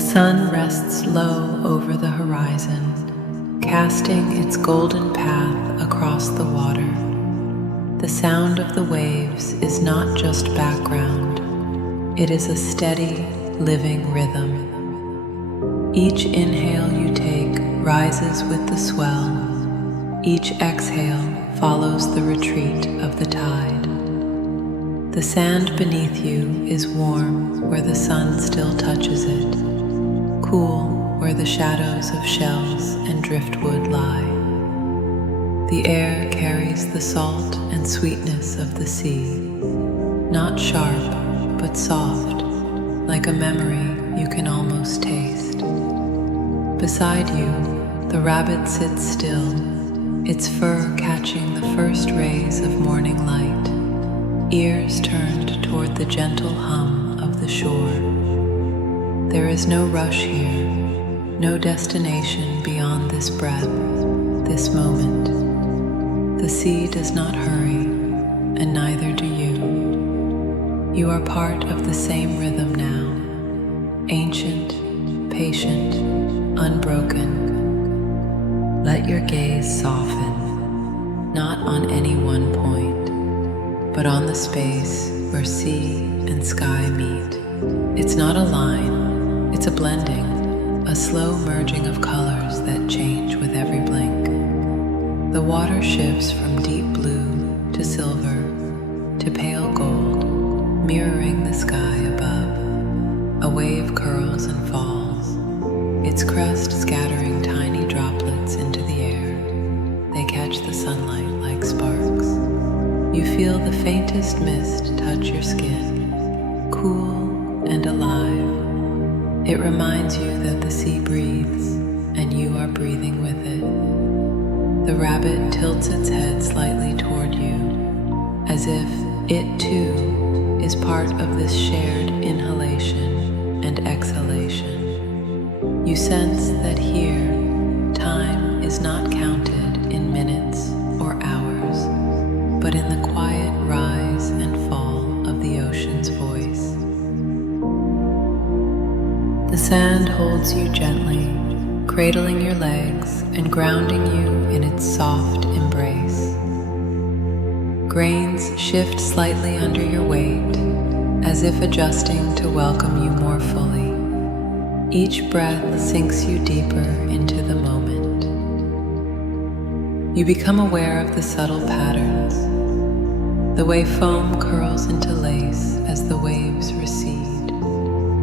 The sun rests low over the horizon, casting its golden path across the water. The sound of the waves is not just background, it is a steady, living rhythm. Each inhale you take rises with the swell. Each exhale follows the retreat of the tide. The sand beneath you is warm where the sun still touches it, cool where the shadows of shells and driftwood lie. The air carries the salt and sweetness of the sea, not sharp but soft, like a memory you can almost taste. Beside you, the rabbit sits still, its fur catching the first rays of morning light, ears turned toward the gentle hum of the shore. There is no rush here, no destination beyond this breath, this moment. The sea does not hurry, and neither do you. You are part of the same rhythm now, ancient, patient, unbroken. Let your gaze soften, not on any one point, but on the space where sea and sky meet. It's not a line, it's a blending, a slow merging of colors that change with every blink. The water shifts from deep blue to silver to pale gold, mirroring the sky above. A wave curls and falls, its crest scattering tiny droplets into the air. They catch the sunlight like sparks. You feel the faintest mist touch your skin, cool and alive. It reminds you that the sea breathes, and you are breathing with it. The rabbit tilts its head slightly toward you, as if it too is part of this shared inhalation and exhalation. You sense that here, time is not counted in minutes or hours, but in the quiet rise and fall of the ocean's voice. The sand holds you gently, cradling your legs and grounding you in its soft embrace. Grains shift slightly under your weight, as if adjusting to welcome you more fully. Each breath sinks you deeper into the moment. You become aware of the subtle patterns, the way foam curls into lace as the waves recede,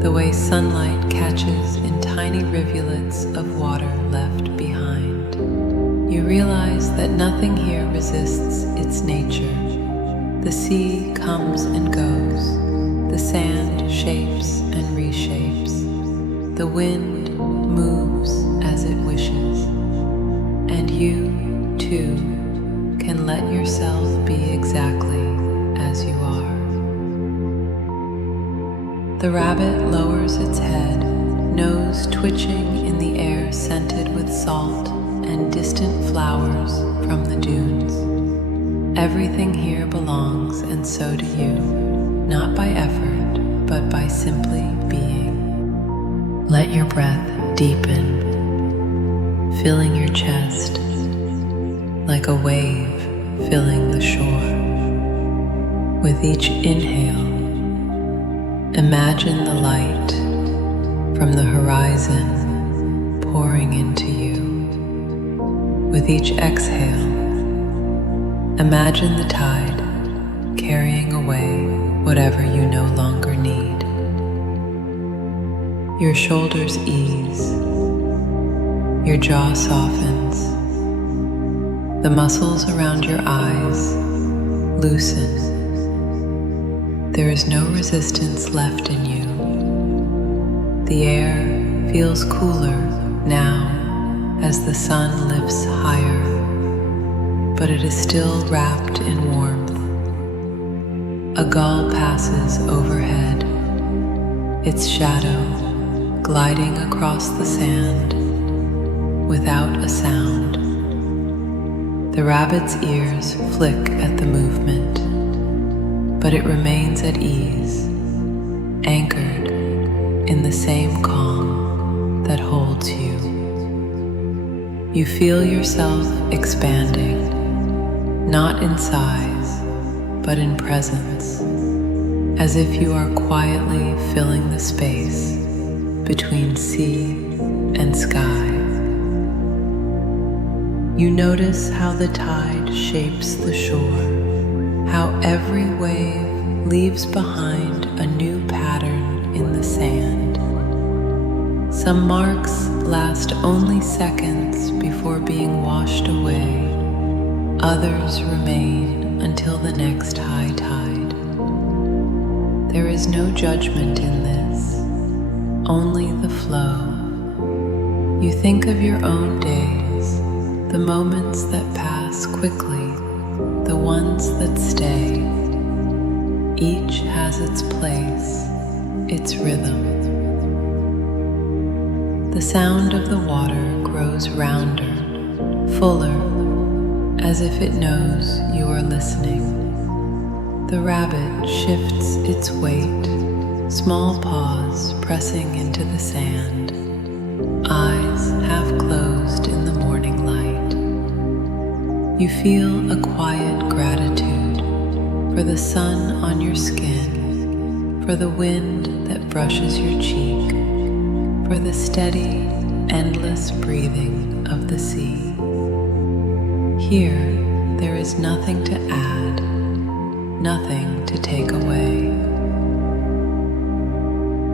the way sunlight catches in tiny rivulets of water left behind. You realize that nothing here resists its nature. The sea comes and goes, the sand shapes and reshapes, the wind moves as it wishes, and you, too, can let yourself be exactly as you are. The rabbit lowers its head, nose twitching in the air scented with salt and distant flowers from the dunes. Everything here belongs, and so do you, not by effort, but by simply being. Let your breath deepen, filling your chest like a wave filling the shore. With each inhale, imagine the light from the horizon pouring into you. With each exhale, imagine the tide carrying away whatever you no longer need. Your shoulders ease, your jaw softens, the muscles around your eyes loosen. There is no resistance left in you. The air feels cooler now as the sun lifts higher, but it is still wrapped in warmth. A gull passes overhead, its shadow gliding across the sand without a sound. The rabbit's ears flick at the movement, but it remains at ease, anchored in the same calm. that holds you. You feel yourself expanding, not in size, but in presence, as if you are quietly filling the space between sea and sky. You notice how the tide shapes the shore, how every wave leaves behind a new pattern in the sand. Some marks last only seconds before being washed away. Others remain until the next high tide. There is no judgment in this, only the flow. You think of your own days, the moments that pass quickly, the ones that stay. Each has its place, its rhythm. The sound of the water grows rounder, fuller, as if it knows you are listening. The rabbit shifts its weight, small paws pressing into the sand, eyes half closed in the morning light. You feel a quiet gratitude for the sun on your skin, for the wind that brushes your cheek, for the steady, endless breathing of the sea. Here, there is nothing to add, nothing to take away.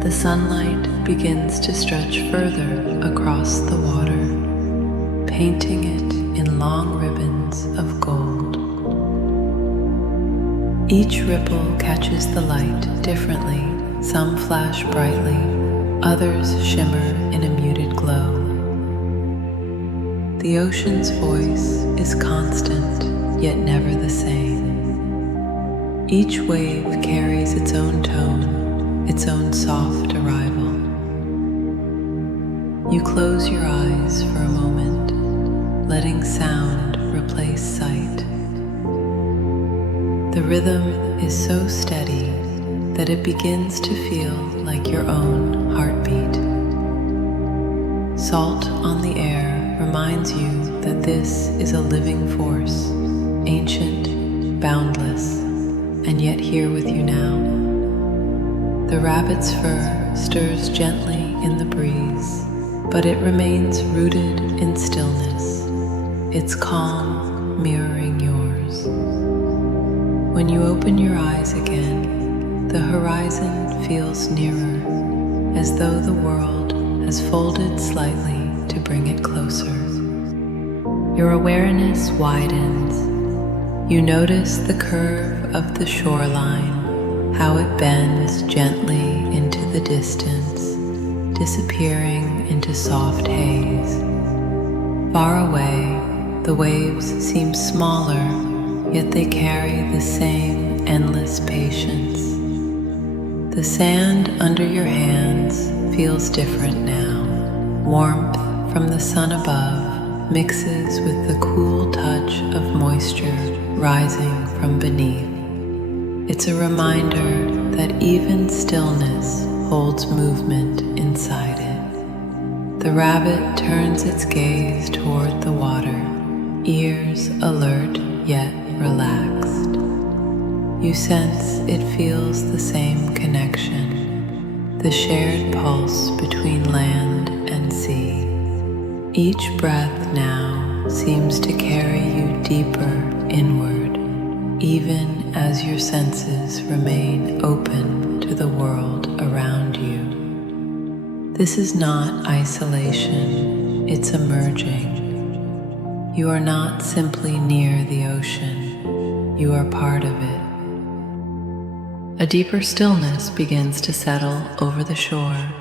The sunlight begins to stretch further across the water, painting it in long ribbons of gold. Each ripple catches the light differently. Some flash brightly, others shimmer in a muted glow. The ocean's voice is constant, yet never the same. Each wave carries its own tone, its own soft arrival. You close your eyes for a moment, letting sound replace sight. The rhythm is so steady that it begins to feel like your own heartbeat. Salt on the air reminds you that this is a living force, ancient, boundless, and yet here with you now. The rabbit's fur stirs gently in the breeze, but it remains rooted in stillness, its calm mirroring yours. When you open your eyes again, the horizon feels nearer, as though the world has folded slightly to bring it closer. Your awareness widens. You notice the curve of the shoreline, how it bends gently into the distance, disappearing into soft haze. Far away, the waves seem smaller, yet they carry the same endless patience. The sand under your hands feels different now. Warmth from the sun above mixes with the cool touch of moisture rising from beneath. It's a reminder that even stillness holds movement inside it. The rabbit turns its gaze toward the water, ears alert yet relaxed. You sense it feels the same connection, the shared pulse between land and sea. Each breath now seems to carry you deeper inward, even as your senses remain open to the world around you. This is not isolation, it's emerging. You are not simply near the ocean, you are part of it. A deeper stillness begins to settle over the shore,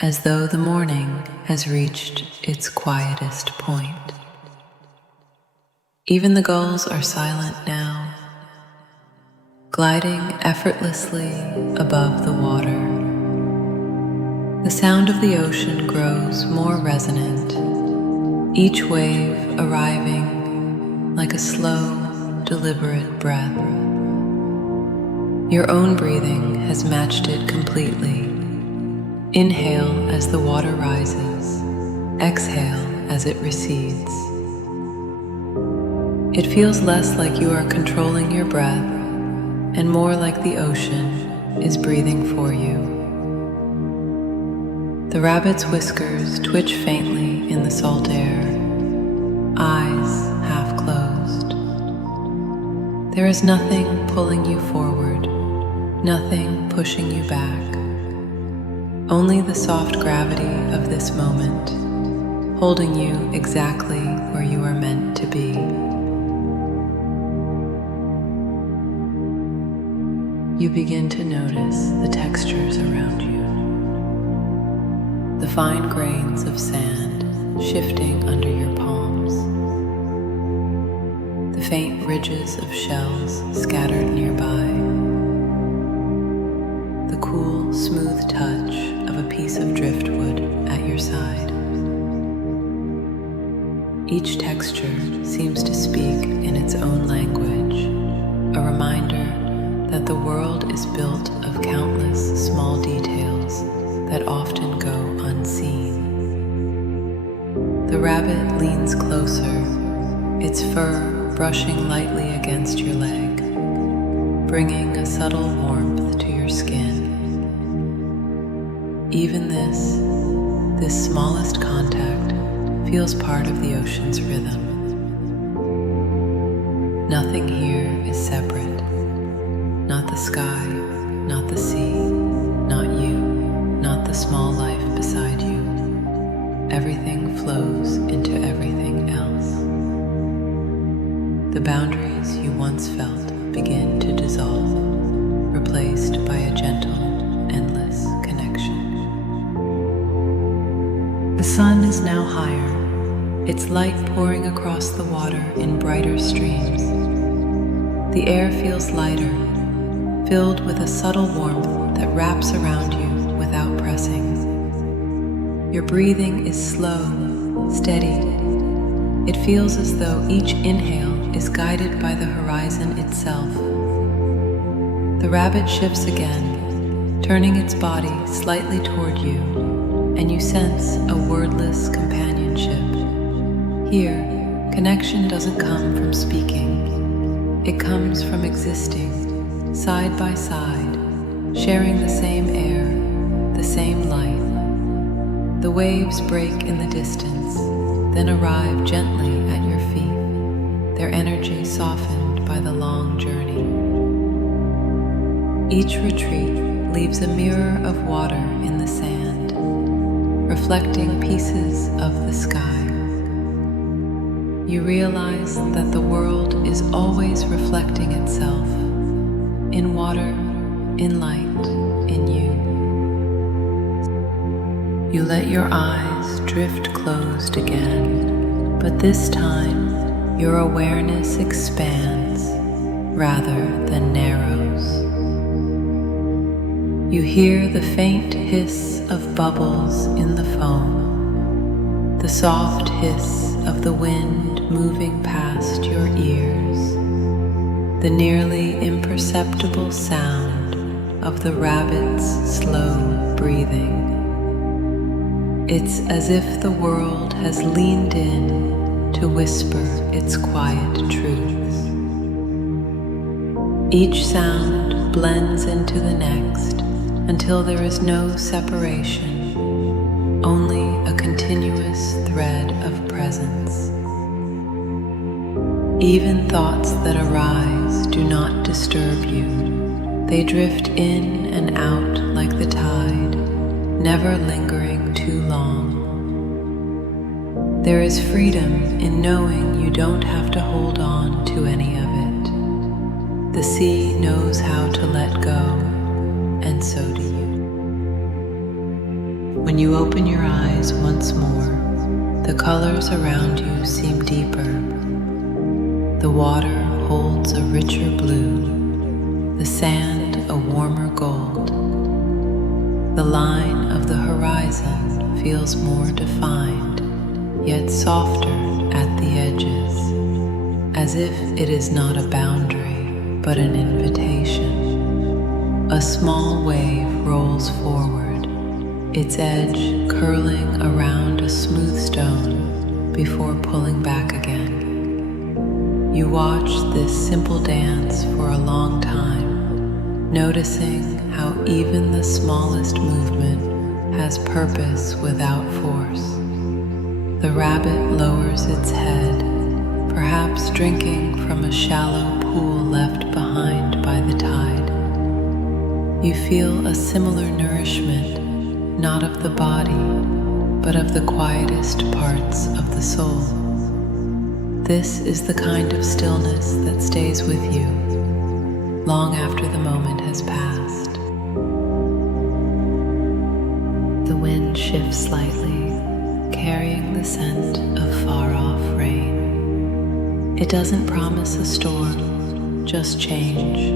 as though the morning has reached its quietest point. Even the gulls are silent now, gliding effortlessly above the water. The sound of the ocean grows more resonant, each wave arriving like a slow, deliberate breath. Your own breathing has matched it completely. Inhale as the water rises. Exhale as it recedes. It feels less like you are controlling your breath and more like the ocean is breathing for you. The rabbit's whiskers twitch faintly in the salt air, eyes half closed. There is nothing pulling you forward, nothing pushing you back. Only the soft gravity of this moment, holding you exactly where you are meant to be. You begin to notice the textures around you. The fine grains of sand shifting under your palms. The faint ridges of shells scattered nearby. The cool, smooth touch of a piece of driftwood at your side. Each texture seems to speak in its own language, a reminder that the world is built of countless small details that often go unseen. The rabbit leans closer, its fur brushing lightly against your leg, bringing a subtle warmth to your skin. Even this smallest contact feels part of the ocean's rhythm. Nothing here is separate. Not the sky, not the sea, not you, not the small life beside you. Everything flows into everything else. The boundaries you once felt begin to dissolve, replaced by a gentle, endless connection. The sun is now higher, its light pouring across the water in brighter streams. The air feels lighter, filled with a subtle warmth that wraps around you without pressing. Your breathing is slow, steady. It feels as though each inhale is guided by the horizon itself. The rabbit shifts again, turning its body slightly toward you, and you sense a wordless companionship. Here, connection doesn't come from speaking. It comes from existing, side by side, sharing the same air, the same light. The waves break in the distance, then arrive gently at your feet, their energy softened by the long journey. Each retreat leaves a mirror of water in the sand, reflecting pieces of the sky. You realize that the world is always reflecting itself, in water, in light, in you. You let your eyes drift closed again, but this time your awareness expands rather than narrows. You hear the faint hiss of bubbles in the foam, the soft hiss of the wind moving past your ears, the nearly imperceptible sound of the rabbit's slow breathing. It's as if the world has leaned in to whisper its quiet truths. Each sound blends into the next until there is no separation, only a continuous thread of presence. Even thoughts that arise do not disturb you. They drift in and out like the tide, never lingering too long. There is freedom in knowing you don't have to hold on to any of it. The sea knows how to let go, and so do you. When you open your eyes once more, the colors around you seem deeper. The water holds a richer blue, the sand a warmer gold. The line of the horizon feels more defined, yet softer at the edges, as if it is not a boundary, but an invitation. A small wave rolls forward, its edge curling around a smooth stone before pulling back again. You watch this simple dance for a long time, noticing how even the smallest movement has purpose without force. The rabbit lowers its head, perhaps drinking from a shallow pool left behind by the tide. You feel a similar nourishment, not of the body, but of the quietest parts of the soul. This is the kind of stillness that stays with you long after the moment has passed. The wind shifts slightly, carrying the scent of far-off rain. It doesn't promise a storm, just change,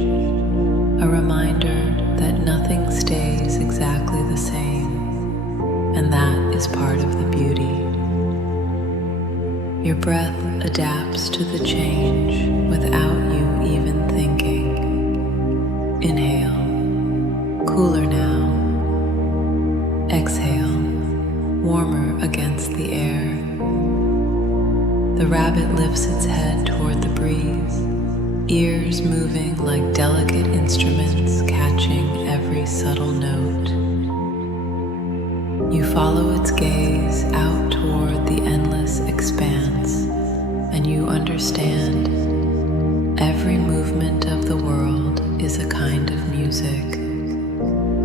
a reminder that nothing stays exactly the same, and that is part of the beauty. Your breath adapts to the change without you even thinking. Inhale, cooler now. Exhale, warmer against the air. The rabbit lifts its head toward the breeze, ears moving like delicate instruments catching every subtle note. You follow its gaze out toward the endless expanse, and you understand every movement of the world is a kind of music.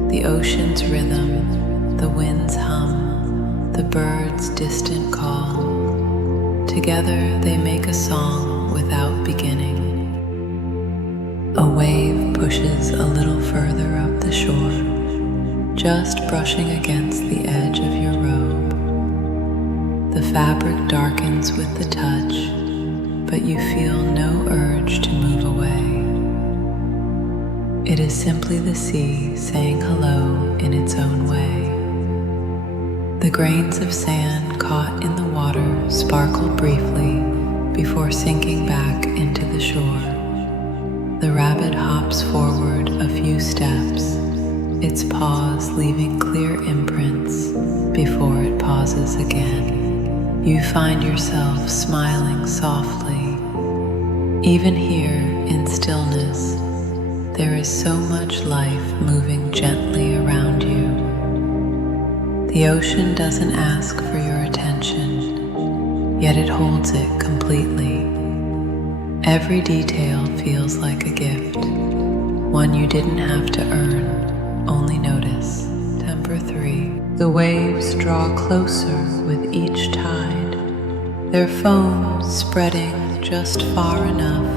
The ocean's rhythm, the wind's hum, the bird's distant call. Together they make a song without beginning. A wave pushes a little further up the shore, just brushing against the edge of your robe. The fabric darkens with the touch, but you feel no urge to move away. It is simply the sea saying hello in its own way. The grains of sand caught in the water sparkle briefly before sinking back into the shore. The rabbit hops forward a few steps, its paws leaving clear imprints before it pauses again. You find yourself smiling softly. Even here in stillness, there is so much life moving gently around you. The ocean doesn't ask for your attention, yet it holds it completely. Every detail feels like a gift, one you didn't have to earn, only notice. Temper 3. The waves draw closer with each tide, their foam spreading just far enough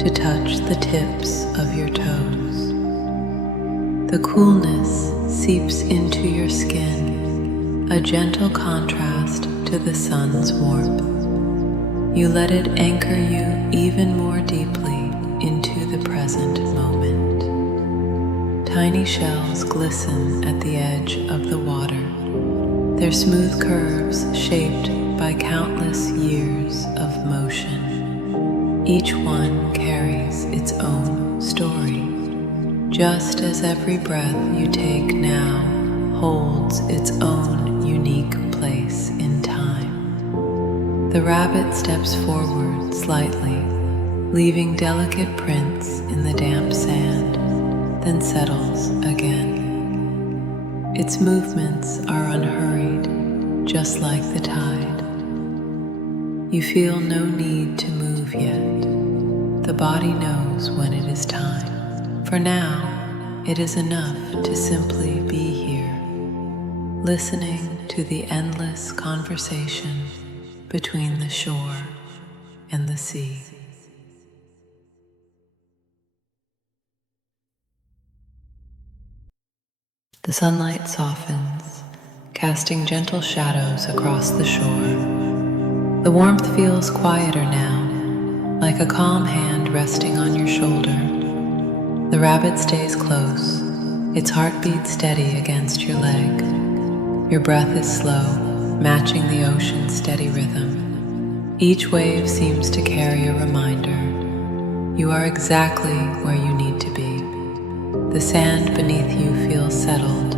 to touch the tips of your toes. The coolness seeps into your skin, a gentle contrast to the sun's warmth. You let it anchor you even more deeply into the present moment. Tiny shells glisten at the edge of the water, their smooth curves shaped by countless years of motion. Each one carries its own story, just as every breath you take now holds its own unique place in time. The rabbit steps forward slightly, leaving delicate prints in the damp sand, then settles again. Its movements are unhurried, just like the tide. You feel no need to move yet. The body knows when it is time. For now, it is enough to simply be here, listening to the endless conversation between the shore and the sea. The sunlight softens, casting gentle shadows across the shore. The warmth feels quieter now, like a calm hand resting on your shoulder. The rabbit stays close, its heartbeat steady against your leg. Your breath is slow, matching the ocean's steady rhythm. Each wave seems to carry a reminder. You are exactly where you need to be. The sand beneath you feels settled,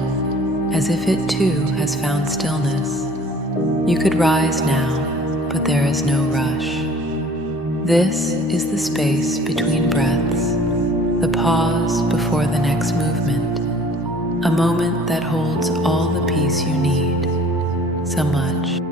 as if it too has found stillness. You could rise now, but there is no rush. This is the space between breaths, the pause before the next movement, a moment that holds all the peace you need, so much